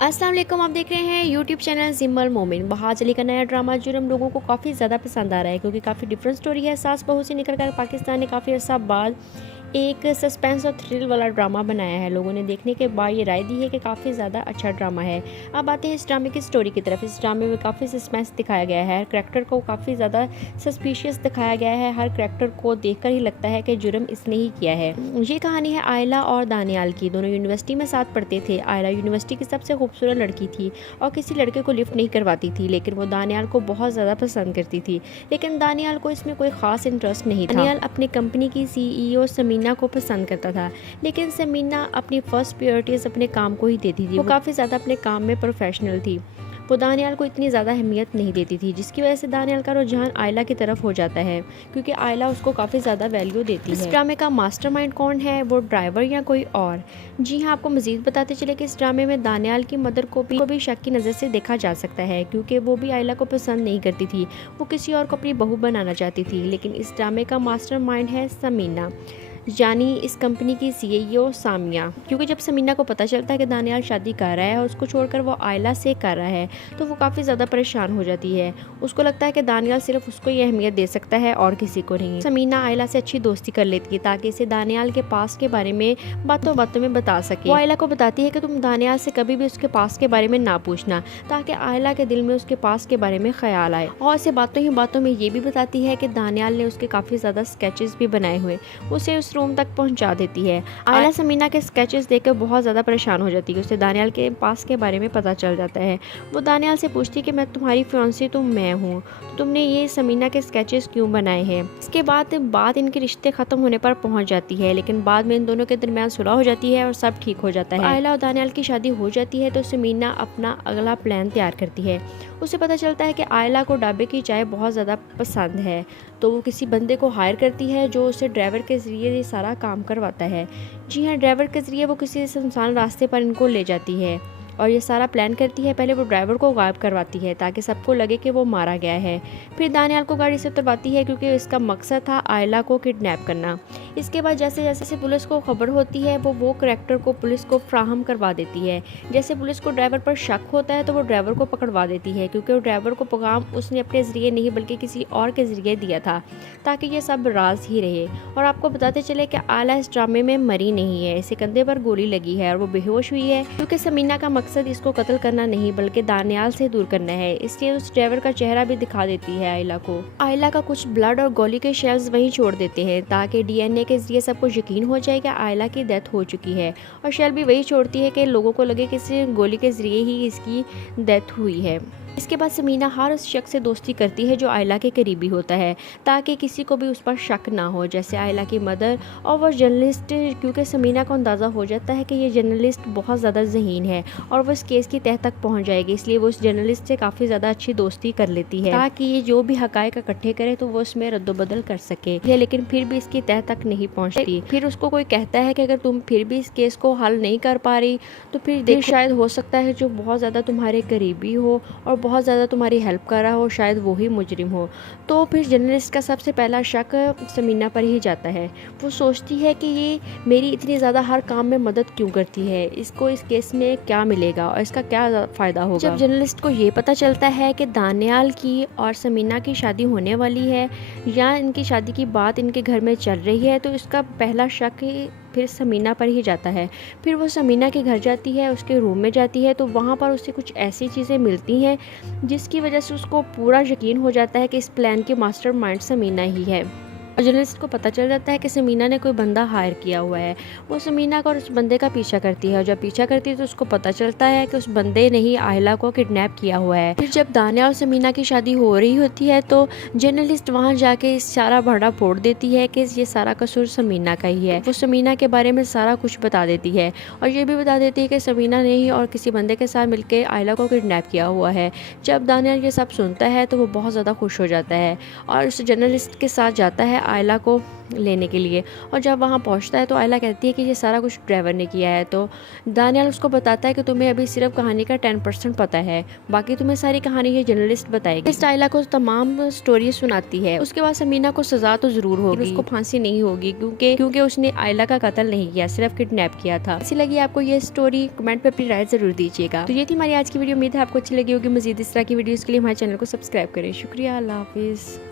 अस्सलाम वालेकुम, आप देख रहे हैं यूट्यूब चैनल सिंपल मोमिन। बहार अली का नया ड्रामा जुर्म लोगों को काफ़ी ज़्यादा पसंद आ रहा है क्योंकि काफ़ी डिफरेंट स्टोरी है। सास बहू से निकलकर पाकिस्तान ने काफ़ी अर्सा बाद एक सस्पेंस और थ्रिल वाला ड्रामा बनाया है। लोगों ने देखने के बाद ये राय दी है कि काफ़ी ज़्यादा अच्छा ड्रामा है। अब आते हैं इस ड्रामे की स्टोरी की तरफ। इस ड्रामे में काफ़ी सस्पेंस दिखाया गया है। हर करैक्टर को काफ़ी ज़्यादा सस्पिशियस दिखाया गया है। हर करैक्टर को देखकर ही लगता है कि जुर्म इसने ही किया है। ये कहानी है आयला और दानियाल की। दोनों यूनिवर्सिटी में साथ पढ़ते थे। आयला यूनिवर्सिटी की सबसे खूबसूरत लड़की थी और किसी लड़के को लिफ्ट नहीं करवाती थी, लेकिन वो दानियाल को बहुत ज़्यादा पसंद करती थी। लेकिन दानियाल को इसमें कोई ख़ास इंटरेस्ट नहीं था। दानियाल अपनी कंपनी की सीईओ समीना को पसंद करता था, लेकिन समीना अपनी फर्स्ट प्रायोरिटीज अपने काम को ही देती थी। वो काफ़ी ज़्यादा अपने काम में प्रोफेशनल थी। वो दानियाल को इतनी ज़्यादा अहमियत नहीं देती थी, जिसकी वजह से दानियाल का रुझान आयला की तरफ हो जाता है क्योंकि आयला उसको काफ़ी ज़्यादा वैल्यू देती है। इस ड्रामे का मास्टरमाइंड कौन है, वो ड्राइवर या कोई और? जी हाँ, आपको मज़ीद बताते चले कि इस ड्रामे में दानियाल की मदर को भी शक की नज़र से देखा जा सकता है क्योंकि वो भी आयला को पसंद नहीं करती थी। वो किसी और को अपनी बहू बनाना चाहती थी। लेकिन इस ड्रामे का मास्टरमाइंड है समीना, यानी इस कंपनी की सीईओ सामिया। क्योंकि जब समीना को पता चलता है कि दानियाल शादी कर रहा है और उसको छोड़कर वो आयला से कर रहा है, तो वो काफ़ी ज़्यादा परेशान हो जाती है। उसको लगता है कि दानियाल सिर्फ उसको ये अहमियत दे सकता है और किसी को नहीं। समीना आयला से अच्छी दोस्ती कर लेती है ताकि इसे दानियाल के पास के बारे में बातों बातों में बता सके। वो आयला को बताती है कि तुम दानियाल से कभी भी उसके पास के बारे में ना पूछना, ताकि आयला के दिल में उसके पास के बारे में ख्याल आए। और इसे बातों ही बातों में ये भी बताती है कि दानियाल ने उसके काफ़ी ज़्यादा स्केचेस भी बनाए हुए उसे उस रूम तक पहुंचा देती है। आयला समीना के स्केचेस देखकर बहुत ज़्यादा परेशान हो जाती है। उसे दानियाल के पास के बारे में पता चल जाता है। वो दानियाल से पूछती है कि मैं तुम्हारी फियांसी तो मैं हूँ, तो तुमने ये समीना के स्केचेस क्यों बनाए हैं? इसके बाद बात इनके रिश्ते ख़त्म होने पर पहुंच जाती है, लेकिन बाद में इन दोनों के दरमियान सुलह हो जाती है और सब ठीक हो जाता है। आयला और दानियाल की शादी हो जाती है तो समीना अपना अगला प्लान तैयार करती है। उसे पता चलता है कि आयला को ढाबे की चाय बहुत ज़्यादा पसंद है, तो वो किसी बंदे को हायर करती है जो उसे ड्राइवर के ज़रिए ये सारा काम करवाता है। जी हाँ, ड्राइवर के ज़रिए वो किसी सुनसान रास्ते पर इनको ले जाती है और ये सारा प्लान करती है। पहले वो ड्राइवर को गायब करवाती है ताकि सबको लगे कि वो मारा गया है। फिर दानियाल को गाड़ी से उतरवाती है क्योंकि इसका मकसद था आयला को किडनैप करना। इसके बाद जैसे जैसे पुलिस को खबर होती है वो करैक्टर को पुलिस को फ्राहम करवा देती है। जैसे पुलिस को ड्राइवर पर शक होता है तो वो ड्राइवर को पकड़वा देती है क्योंकि वो ड्राइवर को पैगाम उसने अपने ज़रिए नहीं बल्कि किसी और के ज़रिए दिया था ताकि ये सब राज ही रहे। और आपको बताते चले कि आयला इस ड्रामे में मरी नहीं है, इसे कंधे पर गोली लगी है और वो बेहोश हुई है क्योंकि समीना का मकसद इसको कत्ल करना नहीं बल्कि दानियाल से दूर करना है। इसलिए उस ड्राइवर का चेहरा भी दिखा देती है आयला को। आयला का कुछ ब्लड और गोली के शेल्स वहीं छोड़ देते हैं ताकि डीएनए के जरिए सबको यकीन हो जाए कि आयला की डेथ हो चुकी है, और शेल भी वही छोड़ती है कि लोगों को लगे कि इस गोली के जरिए ही इसकी डेथ हुई है। इसके बाद समीना हर उस शख्स से दोस्ती करती है जो आयला के करीबी होता है ताकि किसी को भी उस पर शक ना हो, जैसे आयला की मदर और वो जर्नलिस्ट, क्योंकि समीना को अंदाज़ा हो जाता है कि ये जर्नलिस्ट बहुत ज़्यादा ज़हीन है और वो इस केस की तह तक पहुंच जाएगी। इसलिए वो उस जर्नलिस्ट से काफ़ी ज़्यादा अच्छी दोस्ती कर लेती है ताकि ये जो भी हकायक इकट्ठे करे तो वो उसमें रद्दोबदल कर सके। लेकिन फिर भी इसकी तह तक नहीं पहुँचती। फिर उसको कोई कहता है कि अगर तुम फिर भी इस केस को हल नहीं कर पा रही तो फिर देखो शायद हो सकता है जो बहुत ज़्यादा तुम्हारे करीबी हो और बहुत ज़्यादा तुम्हारी हेल्प कर रहा हो शायद वो ही मुजरिम हो। तो फिर जर्नलिस्ट का सबसे पहला शक समीना पर ही जाता है। वो सोचती है कि ये मेरी इतनी ज़्यादा हर काम में मदद क्यों करती है, इसको इस केस में क्या मिलेगा और इसका क्या फ़ायदा होगा। जब जर्नलिस्ट को ये पता चलता है कि दानियाल की और समीना की शादी होने वाली है या इनकी शादी की बात इनके घर में चल रही है, तो इसका पहला शक फिर समीना पर ही जाता है। फिर वो समीना के घर जाती है, उसके रूम में जाती है, तो वहाँ पर उसे कुछ ऐसी चीज़ें मिलती हैं जिसकी वजह से उसको पूरा यकीन हो जाता है कि इस प्लान के मास्टरमाइंड समीना ही है। जर्नलिस्ट को पता चल जाता है कि समीना ने कोई बंदा हायर किया हुआ है। वो समीना का और उस बंदे का पीछा करती है और जब पीछा करती है तो उसको पता चलता है कि उस बंदे ने ही आयला को किडनैप किया हुआ है। फिर जब दानिया और समीना की शादी हो रही होती है तो जर्नलिस्ट वहाँ जाके इस सारा भड़ा फोड़ देती है कि ये सारा कसूर समीना का ही है। वो समीना के बारे में सारा कुछ बता देती है और ये भी बता देती है कि समीना ने ही और किसी बंदे के साथ मिलकर आयला को किडनैप किया हुआ है। जब दानिया ये सब सुनता है तो वो बहुत ज़्यादा खुश हो जाता है और उस जर्नलिस्ट के साथ जाता है आयला को लेने के लिए। और जब वहाँ पहुँचता है तो आयला कहती है कि ये सारा कुछ ड्राइवर ने किया है। तो दानियाल उसको बताता है कि तुम्हें अभी सिर्फ कहानी का 10% पता है, बाकी तुम्हें सारी कहानी ये जर्नलिस्ट बताएगी। इस आयला को तमाम स्टोरी सुनाती है। उसके बाद समीना को सजा तो जरूर होगी, उसको फांसी नहीं होगी क्योंकि उसने आयला का कत्ल नहीं किया, सिर्फ किडनैप किया था। इसी लगी आपको ये स्टोरी, कमेंट पे अपनी राय जरूर दीजिएगा। तो ये थी हमारी आज की वीडियो। उम्मीद है आपको अच्छी लगी होगी। मजीद इस तरह की वीडियोस के लिए हमारे चैनल को सब्सक्राइब करें। शुक्रिया, अल्लाह हाफिज़।